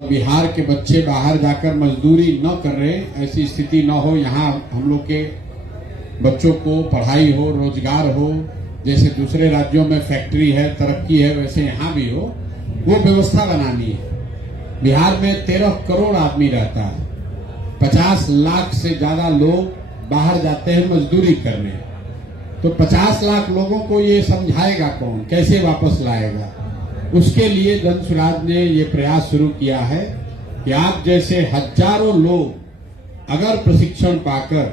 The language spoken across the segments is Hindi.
बिहार के बच्चे बाहर जाकर मजदूरी न कर रहे, ऐसी स्थिति न हो। यहाँ हम लोग के बच्चों को पढ़ाई हो, रोजगार हो, जैसे दूसरे राज्यों में फैक्ट्री है, तरक्की है, वैसे यहाँ भी हो, वो व्यवस्था बनानी है। बिहार में 13 करोड़ आदमी रहता है, 50 लाख से ज्यादा लोग बाहर जाते हैं मजदूरी करने। तो 50 लाख लोगों को ये समझाएगा कौन, कैसे वापस लाएगा? उसके लिए जन सुराज ने ये प्रयास शुरू किया है कि आप जैसे हजारों लोग अगर प्रशिक्षण पाकर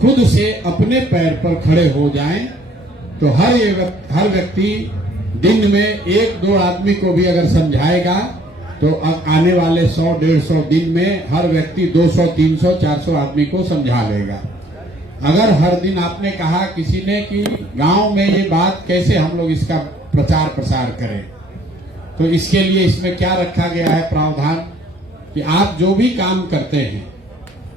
खुद से अपने पैर पर खड़े हो जाएं, तो हर व्यक्ति दिन में 1-2 आदमी को भी अगर समझाएगा तो आने वाले 100-150 दिन में हर व्यक्ति 200, 300, 400 आदमी को समझा लेगा। अगर हर दिन आपने कहा किसी ने कि गांव में ये बात कैसे हम लोग इसका प्रचार प्रसार करें, तो इसके लिए इसमें क्या रखा गया है प्रावधान कि आप जो भी काम करते हैं,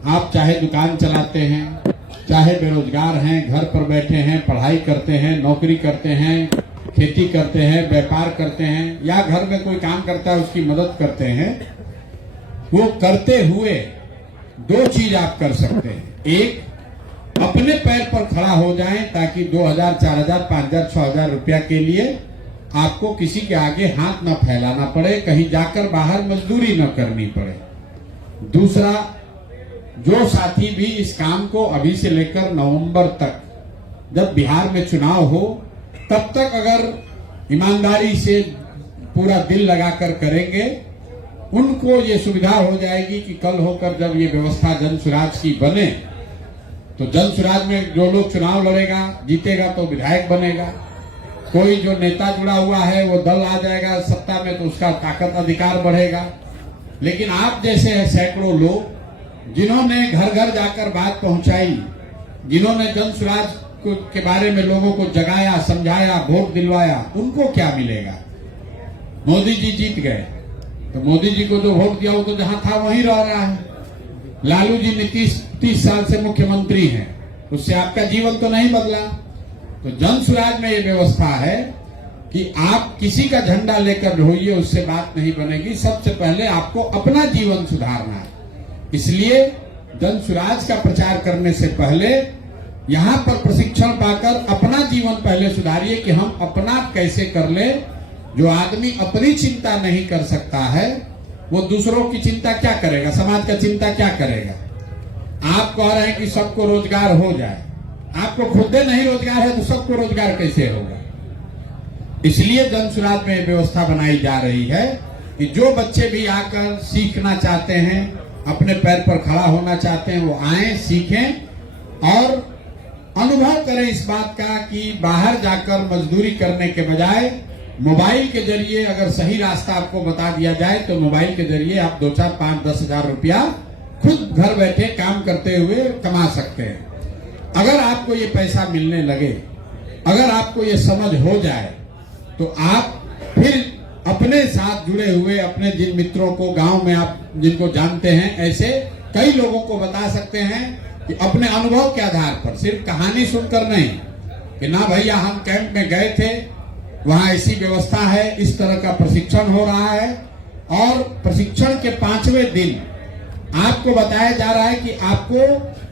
आप चाहे दुकान चलाते हैं, चाहे बेरोजगार हैं, घर पर बैठे हैं, पढ़ाई करते हैं, नौकरी करते हैं, खेती करते हैं, व्यापार करते हैं, या घर में कोई काम करता है उसकी मदद करते हैं, वो करते हुए 2 चीज आप कर सकते हैं। एक, अपने पैर पर खड़ा हो जाएं ताकि 2000, 4000, 5000, 6000 रुपया के लिए आपको किसी के आगे हाथ न फैलाना पड़े, कहीं जाकर बाहर मजदूरी न करनी पड़े। दूसरा, जो साथी भी इस काम को अभी से लेकर नवंबर तक, जब बिहार में चुनाव हो तब तक अगर ईमानदारी से पूरा दिल लगाकर करेंगे, उनको ये सुविधा हो जाएगी कि कल होकर जब ये व्यवस्था जन सुराज की बने, तो जन सुराज में जो लोग चुनाव लड़ेगा, जीतेगा तो विधायक बनेगा, कोई जो नेता जुड़ा हुआ है वो दल आ जाएगा सत्ता में, तो उसका ताकत अधिकार बढ़ेगा। लेकिन आप जैसे सैकड़ों लोग जिन्होंने घर घर जाकर बात पहुंचाई, जिन्होंने जन सुराज के बारे में लोगों को जगाया, समझाया, वोट दिलवाया, उनको क्या मिलेगा? मोदी जी जीत गए तो मोदी जी को जो वोट दिया वो तो जहां था वहीं रह रहा है। लालू जी 30 साल से मुख्यमंत्री हैं, उससे आपका जीवन तो नहीं बदला। तो जन सुराज में ये व्यवस्था है कि आप किसी का झंडा लेकर रोइए, उससे बात नहीं बनेगी। सबसे पहले आपको अपना जीवन सुधारना है। इसलिए जन सुराज का प्रचार करने से पहले यहाँ पर प्रशिक्षण पाकर अपना जीवन पहले सुधारिए कि हम अपना कैसे कर ले। जो आदमी अपनी चिंता नहीं कर सकता है वो दूसरों की चिंता क्या करेगा, समाज का चिंता क्या करेगा? आप कह रहे हैं कि सबको रोजगार हो जाए, आपको खुद नहीं रोजगार है तो सबको रोजगार कैसे होगा? इसलिए जन सुराज में व्यवस्था बनाई जा रही है कि जो बच्चे भी आकर सीखना चाहते हैं, अपने पैर पर खड़ा होना चाहते हैं, वो आए, सीखें और अनुभव करें इस बात का कि बाहर जाकर मजदूरी करने के बजाय मोबाइल के जरिए अगर सही रास्ता आपको बता दिया जाए तो मोबाइल के जरिए आप 2, 4, 5, 10 हजार रुपया खुद घर बैठे काम करते हुए कमा सकते हैं। अगर आपको ये पैसा मिलने लगे, अगर आपको ये समझ हो जाए, तो आप फिर अपने साथ जुड़े हुए अपने जिन मित्रों को, गांव में आप जिनको जानते हैं, ऐसे कई लोगों को बता सकते हैं कि अपने अनुभव के आधार पर, सिर्फ कहानी सुनकर नहीं कि ना भैया हम कैंप में गए थे, वहां ऐसी व्यवस्था है, इस तरह का प्रशिक्षण हो रहा है, और प्रशिक्षण के 5वें दिन आपको बताया जा रहा है कि आपको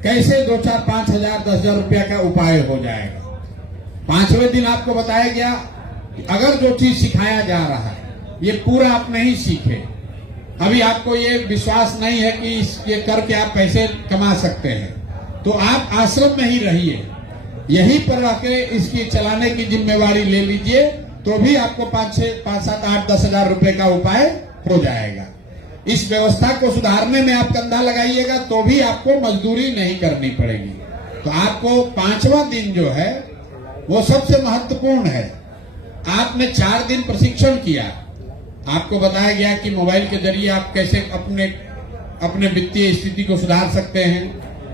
कैसे 2, 4, 5 हजार, 10 हजार रुपया का उपाय हो जाएगा। 5वें दिन आपको बताया गया कि अगर जो चीज सिखाया जा रहा है ये पूरा आप नहीं सीखे, अभी आपको ये विश्वास नहीं है कि ये करके आप पैसे कमा सकते हैं, तो आप आश्रम में ही रहिए, यहीं पर रहकर इसकी चलाने की जिम्मेवारी ले लीजिए, तो भी आपको 5, 7, 8, 10 हजार रुपए का उपाय हो जाएगा। इस व्यवस्था को सुधारने में आप कंधा लगाइएगा तो भी आपको मजदूरी नहीं करनी पड़ेगी। तो आपको 5वां दिन जो है वो सबसे महत्वपूर्ण है। आपने 4 दिन प्रशिक्षण किया, आपको बताया गया कि मोबाइल के जरिए आप कैसे अपने वित्तीय स्थिति को सुधार सकते हैं,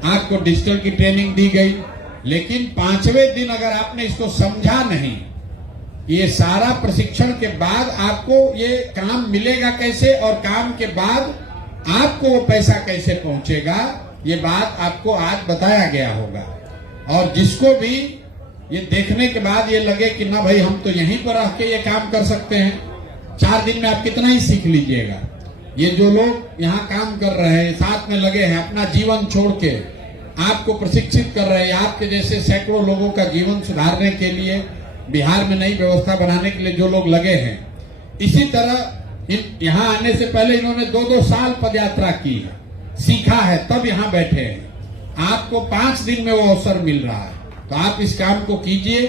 आपको डिजिटल की ट्रेनिंग दी गई। लेकिन 5वें दिन अगर आपने इसको समझा नहीं, ये सारा प्रशिक्षण के बाद आपको ये काम मिलेगा कैसे और काम के बाद आपको वो पैसा कैसे पहुंचेगा, ये बात आपको आज बताया गया होगा। और जिसको भी ये देखने के बाद ये लगे कि ना भाई हम तो यहीं पर रह के ये काम कर सकते हैं, 4 दिन में आप कितना ही सीख लीजिएगा, ये जो लोग यहाँ काम कर रहे हैं, साथ में लगे हैं, अपना जीवन छोड़ के आपको प्रशिक्षित कर रहे हैं, आपके जैसे सैकड़ों लोगों का जीवन सुधारने के लिए, बिहार में नई व्यवस्था बनाने के लिए जो लोग लगे हैं, इसी तरह यहाँ आने से पहले इन्होंने 2-2 साल पदयात्रा की है, सीखा है, तब यहाँ बैठे हैं। आपको 5 दिन में वो अवसर मिल रहा है, तो आप इस काम को कीजिए।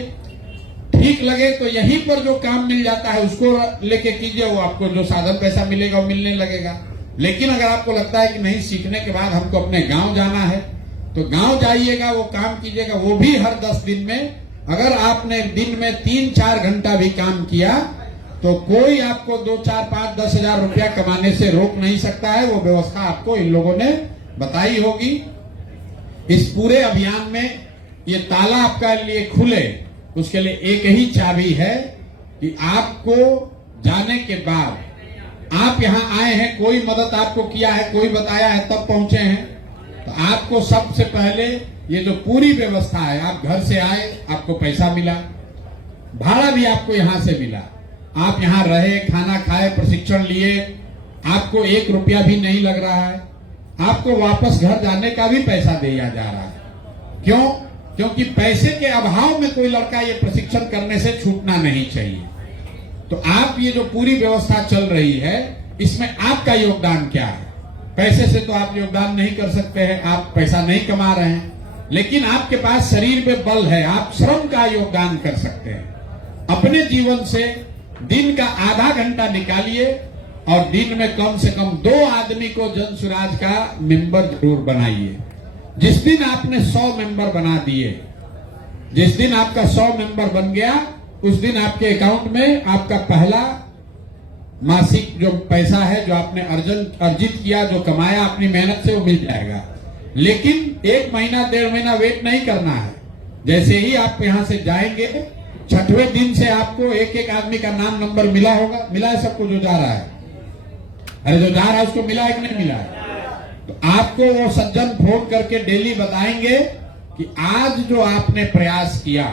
ठीक लगे तो यहीं पर जो काम मिल जाता है उसको लेके कीजिए, वो आपको जो साधन पैसा मिलेगा वो मिलने लगेगा। लेकिन अगर आपको लगता है कि नहीं, सीखने के बाद हमको अपने गांव जाना है, तो गांव जाइएगा, वो काम कीजिएगा, वो भी हर 10 दिन में। अगर आपने दिन में 3-4 घंटा भी काम किया तो कोई आपको 2, 4, 5, 10 हजार रुपया कमाने से रोक नहीं सकता है। वो व्यवस्था आपको इन लोगों ने बताई होगी। इस पूरे अभियान में ये ताला आपका लिए खुले, उसके लिए एक ही चाबी है कि आपको जाने के बाद आप यहाँ आए हैं, कोई मदद आपको किया है, कोई बताया है, तब पहुंचे हैं, तो आपको सबसे पहले ये जो पूरी व्यवस्था है, आप घर से आए, आपको पैसा मिला, भाड़ा भी आपको यहाँ से मिला, आप यहाँ रहे, खाना खाए, प्रशिक्षण लिए, आपको 1 रुपया भी नहीं लग रहा है, आपको वापस घर जाने का भी पैसा दिया जा रहा है। क्यों? क्योंकि पैसे के अभाव में कोई लड़का ये प्रशिक्षण करने से छूटना नहीं चाहिए। तो आप ये जो पूरी व्यवस्था चल रही है, इसमें आपका योगदान क्या है? पैसे से तो आप योगदान नहीं कर सकते हैं, आप पैसा नहीं कमा रहे हैं, लेकिन आपके पास शरीर में बल है, आप श्रम का योगदान कर सकते हैं। अपने जीवन से दिन का आधा घंटा निकालिए और दिन में कम से कम 2 आदमी को जन सुराज का मेंबर जरूर बनाइए। जिस दिन आपने 100 मेंबर बना दिए, जिस दिन आपका 100 मेंबर बन गया, उस दिन आपके अकाउंट में आपका पहला मासिक जो पैसा है, जो आपने अर्जित किया, जो कमाया अपनी मेहनत से, वो मिल जाएगा। लेकिन 1 महीना 1.5 महीना वेट नहीं करना है। जैसे ही आप यहां से जाएंगे, 6वें दिन से आपको एक आदमी का नाम नंबर मिला होगा। मिला है सबको जो जा रहा है? अरे जो जा रहा है उसको मिला है कि नहीं मिला है? तो आपको वो सज्जन फोन करके डेली बताएंगे कि आज जो आपने प्रयास किया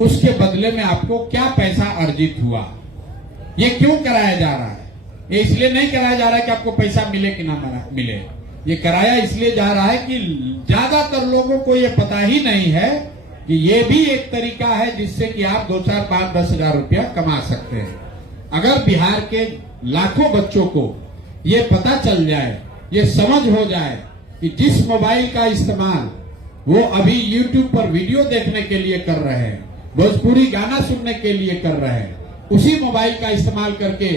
उसके बदले में आपको क्या पैसा अर्जित हुआ। ये क्यों कराया जा रहा है? ये इसलिए नहीं कराया जा रहा है कि आपको पैसा मिले कि ना मिले। ये कराया इसलिए जा रहा है कि ज्यादातर लोगों को ये पता ही नहीं है कि ये भी एक तरीका है जिससे कि आप 2, 4, 5, 10 हजार रुपया कमा सकते हैं। अगर बिहार के लाखों बच्चों को ये पता चल जाए, ये समझ हो जाए कि जिस मोबाइल का इस्तेमाल वो अभी YouTube पर वीडियो देखने के लिए कर रहे हैं, भोजपुरी गाना सुनने के लिए कर रहे हैं, उसी मोबाइल का इस्तेमाल करके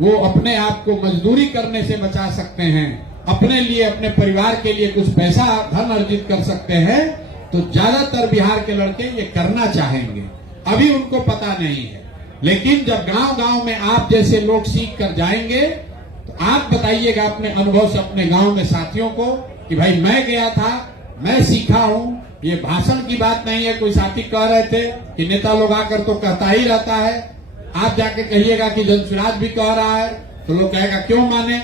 वो अपने आप को मजदूरी करने से बचा सकते हैं, अपने लिए, अपने परिवार के लिए कुछ पैसा धन अर्जित कर सकते हैं, तो ज्यादातर बिहार के लड़के ये करना चाहेंगे। अभी उनको पता नहीं है, लेकिन जब गांव-गांव में आप जैसे लोग सीख कर जाएंगे, तो आप बताइएगा अपने अनुभव से अपने गांव में साथियों को कि भाई मैं गया था, मैं सीखा हूं। ये भाषण की बात नहीं है। कोई साथी कह रहे थे कि नेता लोग आकर तो कहता ही रहता है, आप जाके कहिएगा कि जनसुराज भी कह रहा है, तो लोग कहेगा क्यों माने।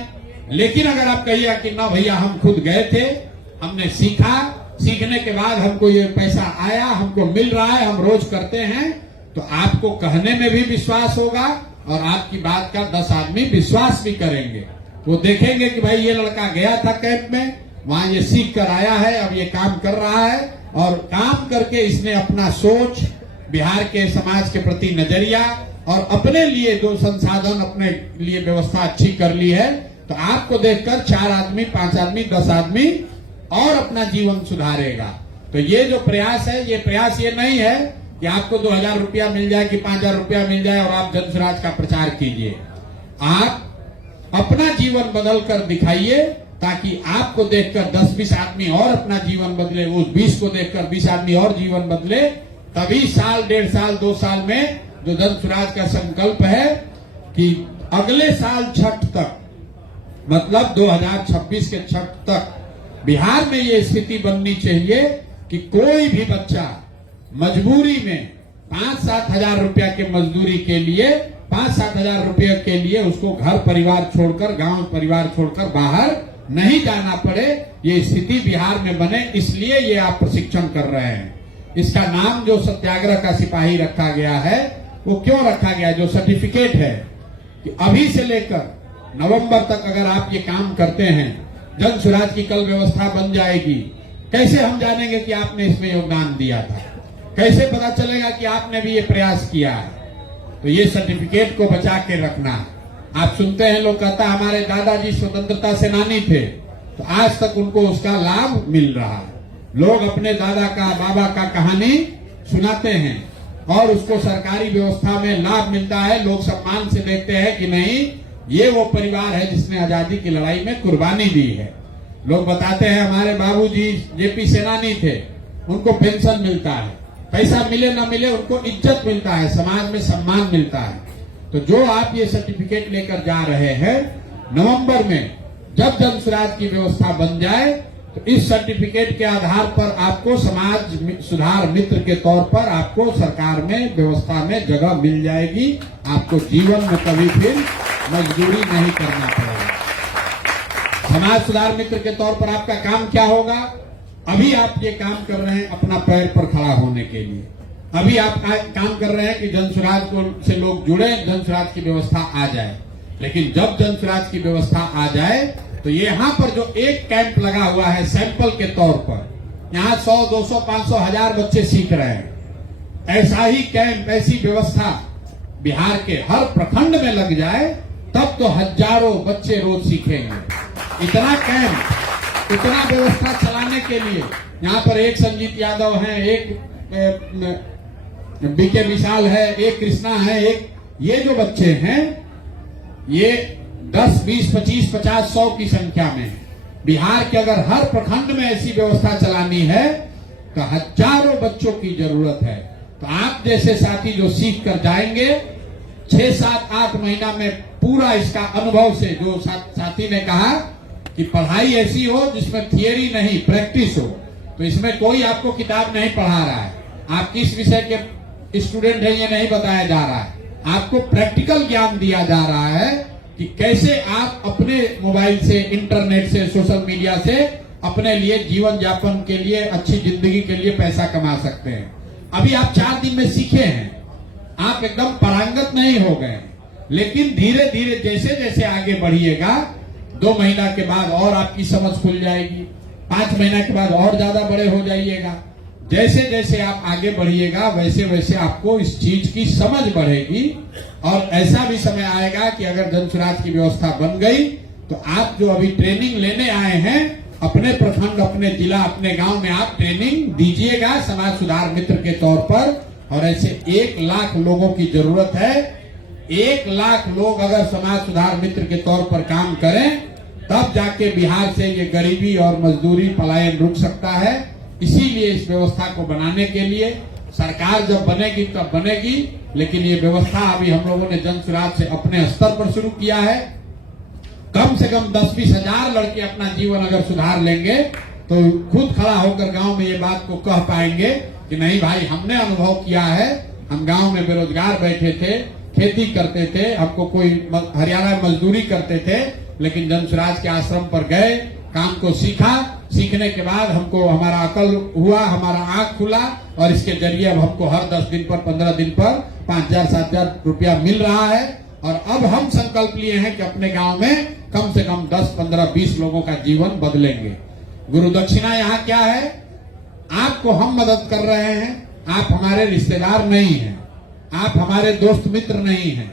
लेकिन अगर आप कहिएगा कि ना भैया हम खुद गए थे, हमने सीखा, सीखने के बाद हमको ये पैसा आया, हमको मिल रहा है, हम रोज करते हैं, तो आपको कहने में भी विश्वास होगा और आपकी बात का 10 आदमी विश्वास भी करेंगे। वो देखेंगे कि भाई ये लड़का गया था कैंप में, वहां ये सीख कर आया है, अब ये काम कर रहा है और काम करके इसने अपना सोच, बिहार के समाज के प्रति नजरिया और अपने लिए जो संसाधन, अपने लिए व्यवस्था अच्छी कर ली है। तो आपको देखकर 4 आदमी, 5 आदमी, 10 आदमी और अपना जीवन सुधारेगा। तो ये जो प्रयास है, ये प्रयास ये नहीं है कि आपको 2000 रुपया मिल जाए कि 5000 रुपया मिल जाए और आप जनसुराज का प्रचार कीजिए। आप अपना जीवन बदल कर दिखाइए ताकि आपको देखकर 10-20 आदमी और अपना जीवन बदले, उस 20 को देखकर 20 आदमी और जीवन बदले। तभी साल, 1.5 साल, 2 साल में जो जनसुराज का संकल्प है कि अगले साल छठ तक, मतलब 2026 के छठ तक बिहार में ये स्थिति बननी चाहिए कि कोई भी बच्चा मजबूरी में 5-7 हजार रुपया के मजदूरी के लिए, 5-7 हजार रुपये के लिए उसको घर परिवार छोड़कर, गांव परिवार छोड़कर बाहर नहीं जाना पड़े। ये स्थिति बिहार में बने, इसलिए ये आप प्रशिक्षण कर रहे हैं। इसका नाम जो सत्याग्रह का सिपाही रखा गया है, वो क्यों रखा गया? जो सर्टिफिकेट है कि अभी से लेकर नवंबर तक अगर आप ये काम करते हैं, जन स्वराज की कल व्यवस्था बन जाएगी। कैसे हम जानेंगे कि आपने इसमें योगदान दिया था? कैसे पता चलेगा कि आपने भी ये प्रयास किया है? तो ये सर्टिफिकेट को बचा के रखना। आप सुनते हैं लोग कहता है हमारे दादाजी स्वतंत्रता सेनानी थे, तो आज तक उनको उसका लाभ मिल रहा है। लोग अपने दादा का बाबा का कहानी सुनाते हैं और उसको सरकारी व्यवस्था में लाभ मिलता है। लोग सम्मान से देखते हैं कि नहीं, ये वो परिवार है जिसने आजादी की लड़ाई में कुर्बानी दी है। लोग बताते हैं हमारे बाबूजी जेपी सेनानी थे, उनको पेंशन मिलता है, पैसा मिले ना मिले उनको इज्जत मिलता है, समाज में सम्मान मिलता है। तो जो आप ये सर्टिफिकेट लेकर जा रहे हैं, नवंबर में जब जन स्वराज की व्यवस्था बन जाए तो इस सर्टिफिकेट के आधार पर आपको समाज सुधार मित्र के तौर पर आपको सरकार में व्यवस्था में जगह मिल जाएगी। आपको जीवन में कभी फिर मजदूरी नहीं करना पड़ेगा। समाज सुधार मित्र के तौर पर आपका काम क्या होगा? अभी आप ये काम कर रहे हैं अपना पैर पर खड़ा होने के लिए। अभी आप काम कर रहे हैं कि जन स्वराज से लोग जुड़े, जन स्वराज की व्यवस्था आ जाए। लेकिन जब जन स्वराज की व्यवस्था आ जाए तो यहाँ पर जो एक कैंप लगा हुआ है सैंपल के तौर पर, यहाँ 100, 200, 500, 1000 बच्चे सीख रहे हैं। ऐसा ही कैंप, ऐसी व्यवस्था बिहार के हर प्रखंड में लग जाए तब तो हजारों बच्चे रोज सीखेंगे। इतना कैंप, इतना व्यवस्था चलाने के लिए यहाँ पर एक संजीत यादव है, एक बीके विशाल है, एक कृष्णा है, एक ये जो बच्चे हैं ये 10, 20, 25, 50, 100 की संख्या में है। बिहार के अगर हर प्रखंड में ऐसी व्यवस्था चलानी है तो हजारों बच्चों की जरूरत है। तो आप जैसे साथी जो सीख कर जाएंगे 6, 7, 8 महीना में पूरा इसका अनुभव से, जो साथी ने कहा कि पढ़ाई ऐसी हो जिसमें थियरी नहीं प्रैक्टिस हो, तो इसमें कोई आपको किताब नहीं पढ़ा रहा है, आप किस विषय के स्टूडेंट हैं ये नहीं बताया जा रहा है, आपको प्रैक्टिकल ज्ञान दिया जा रहा है कि कैसे आप अपने मोबाइल से, इंटरनेट से, सोशल मीडिया से अपने लिए जीवन यापन के लिए, अच्छी जिंदगी के लिए पैसा कमा सकते हैं। अभी आप 4 दिन में सीखे हैं, आप एकदम पारंगत नहीं हो गए, लेकिन धीरे धीरे जैसे जैसे आगे बढ़िएगा 2 महीना के बाद और आपकी समझ खुल जाएगी, 5 महीना के बाद और ज्यादा बड़े हो जाइएगा। जैसे जैसे आप आगे बढ़िएगा वैसे वैसे आपको इस चीज की समझ बढ़ेगी। और ऐसा भी समय आएगा कि अगर जन स्वराज की व्यवस्था बन गई तो आप जो अभी ट्रेनिंग लेने आए हैं अपने प्रखंड, अपने जिला, अपने गांव में आप ट्रेनिंग दीजिएगा समाज सुधार मित्र के तौर पर। और ऐसे 1 लाख लोगों की जरूरत है। 1 लाख लोग अगर समाज सुधार मित्र के तौर पर काम करें तब जाके बिहार से ये गरीबी और मजदूरी पलायन रुक सकता है। इसीलिए इस व्यवस्था को बनाने के लिए सरकार जब बनेगी तब बनेगी, लेकिन ये व्यवस्था अभी हम लोगों ने जन स्वराज से अपने स्तर पर शुरू किया है। कम से कम 10-20 हजार लड़के अपना जीवन अगर सुधार लेंगे तो खुद खड़ा होकर गांव में ये बात को कह पाएंगे कि नहीं भाई, हमने अनुभव किया है, हम गांव में बेरोजगार बैठे थे, खेती करते थे, हमको कोई हरियाणा में मजदूरी करते थे, लेकिन जन स्वराज के आश्रम पर गए, काम को सीखा, सीखने के बाद हमको हमारा अकल हुआ, हमारा आंख खुला और इसके जरिए अब हमको हर 10 दिन पर, 15 दिन पर 5,000, 7,000 रुपया मिल रहा है। और अब हम संकल्प लिए हैं कि अपने गांव में कम से कम 10, 15, 20 लोगों का जीवन बदलेंगे। गुरु दक्षिणा यहाँ क्या है? आपको हम मदद कर रहे हैं, आप हमारे रिश्तेदार नहीं हैं, आप हमारे दोस्त मित्र नहीं हैं,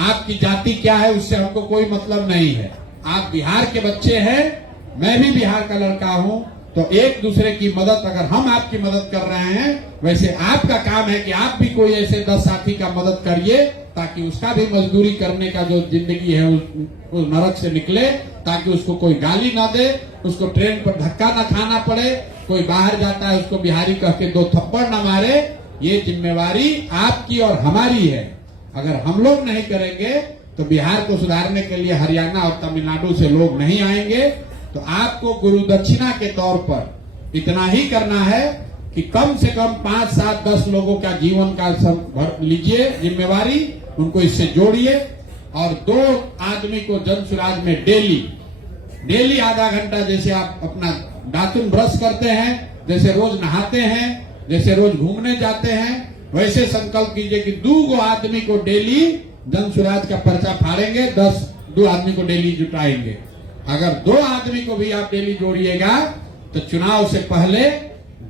आपकी जाति क्या है उससे हमको कोई मतलब नहीं है। आप बिहार के बच्चे हैं, मैं भी बिहार का लड़का हूं, तो एक दूसरे की मदद, अगर हम आपकी मदद कर रहे हैं वैसे आपका काम है कि आप भी कोई ऐसे 10 साथी का मदद करिए ताकि उसका भी मजदूरी करने का जो जिंदगी है उस नरक से निकले, ताकि उसको कोई गाली ना दे, उसको ट्रेन पर धक्का ना खाना पड़े, कोई बाहर जाता है उसको बिहारी कह के 2 थप्पड़ ना मारे। ये जिम्मेवारी आपकी और हमारी है। अगर हम लोग नहीं करेंगे तो बिहार को सुधारने के लिए हरियाणा और तमिलनाडु से लोग नहीं आएंगे। तो आपको गुरु दक्षिणा के तौर पर इतना ही करना है कि कम से कम 5, 7, 10 लोगों का जीवन का सब लीजिए जिम्मेवारी, उनको इससे जोड़िए। और 2 आदमी को जन स्वराज में डेली आधा घंटा, जैसे आप अपना दातुन ब्रश करते हैं, जैसे रोज नहाते हैं, जैसे रोज घूमने जाते हैं, वैसे संकल्प कीजिए कि 2 आदमी को डेली जन स्वराज का पर्चा फाड़ेंगे। दो आदमी को डेली जुटाएंगे। अगर 2 आदमी को भी आप डेली जोड़िएगा तो चुनाव से पहले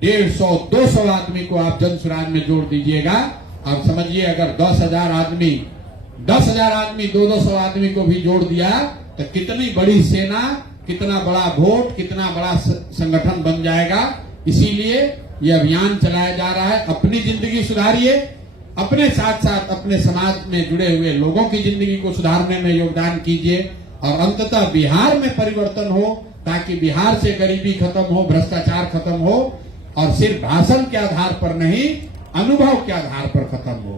150-200 आदमी को आप जन सुराज में जोड़ दीजिएगा। और समझिए अगर 10,000 आदमी 200 आदमी को भी जोड़ दिया तो कितनी बड़ी सेना, कितना बड़ा वोट, कितना बड़ा संगठन बन जाएगा। इसीलिए यह अभियान चलाया जा रहा है। अपनी जिंदगी सुधारिए, अपने साथ साथ अपने समाज में जुड़े हुए लोगों की जिंदगी को सुधारने में योगदान कीजिए और अंततः बिहार में परिवर्तन हो, ताकि बिहार से गरीबी खत्म हो, भ्रष्टाचार खत्म हो और सिर्फ भाषण के आधार पर नहीं, अनुभव के आधार पर खत्म हो।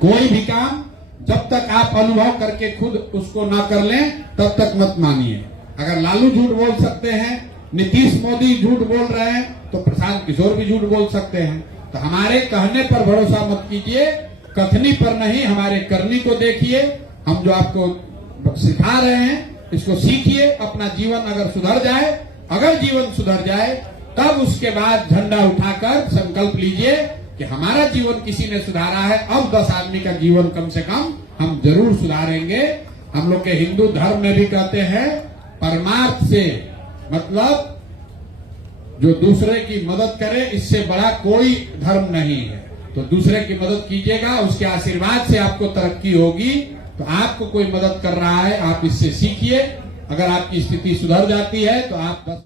कोई भी काम जब तक आप अनुभव करके खुद उसको ना कर लें तब तक मत मानिए। अगर लालू झूठ बोल सकते हैं, नीतीश मोदी झूठ बोल रहे हैं, तो प्रशांत किशोर भी झूठ बोल सकते हैं। तो हमारे कहने पर भरोसा मत कीजिए, कथनी पर नहीं, हमारे करनी को देखिए। हम जो आपको सिखा रहे हैं इसको सीखिए। अपना जीवन अगर सुधर जाए, अगर जीवन सुधर जाए तब उसके बाद झंडा उठाकर संकल्प लीजिए कि हमारा जीवन किसी ने सुधारा है, अब 10 आदमी का जीवन कम से कम हम जरूर सुधारेंगे। हम लोग के हिंदू धर्म में भी कहते हैं परमार्थ से मतलब जो दूसरे की मदद करे, इससे बड़ा कोई धर्म नहीं है। तो दूसरे की मदद कीजिएगा, उसके आशीर्वाद से आपको तरक्की होगी। तो आपको कोई मदद कर रहा है, आप इससे सीखिए। अगर आपकी स्थिति सुधर जाती है तो आप